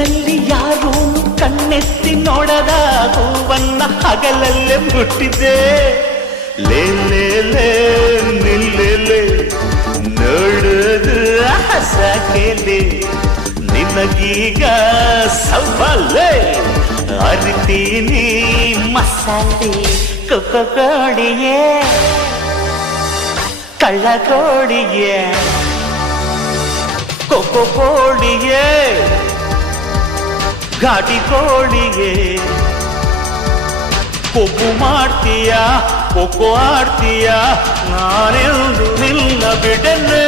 ಕನಸಲ್ಲಿ ಯಾರೂ ಕಣ್ಣೆತ್ತಿ ನೋಡದ ಹೂವನ್ನ ಹಗಲಲ್ಲೇ ಮುಟ್ಟಿದ್ದೆ. ಲೇ ಲೇ ಲೇ ನಿಲ್ಲೆ ನೋಡುದು ಹಸಕೆಲೆ ನಿನಗೀಗ ಸವಾಲೆ ಅರಿತೀನಿ ಮಸಾಲೆ ಕೊಡಿಯೇ ಕಳ್ಳ ಕೋಡಿಯೇ ಕೋಡಿಯೇ ಘಾಟಿ ಕೋಳಿಯೇ ಕೊಬ್ಬು ಮಾಡ್ತೀಯ ಕೊಕ್ಕೋ ಆಡ್ತೀಯ ನಾನೆಂದು ನಿನ್ನ ಬಿಡನೆ.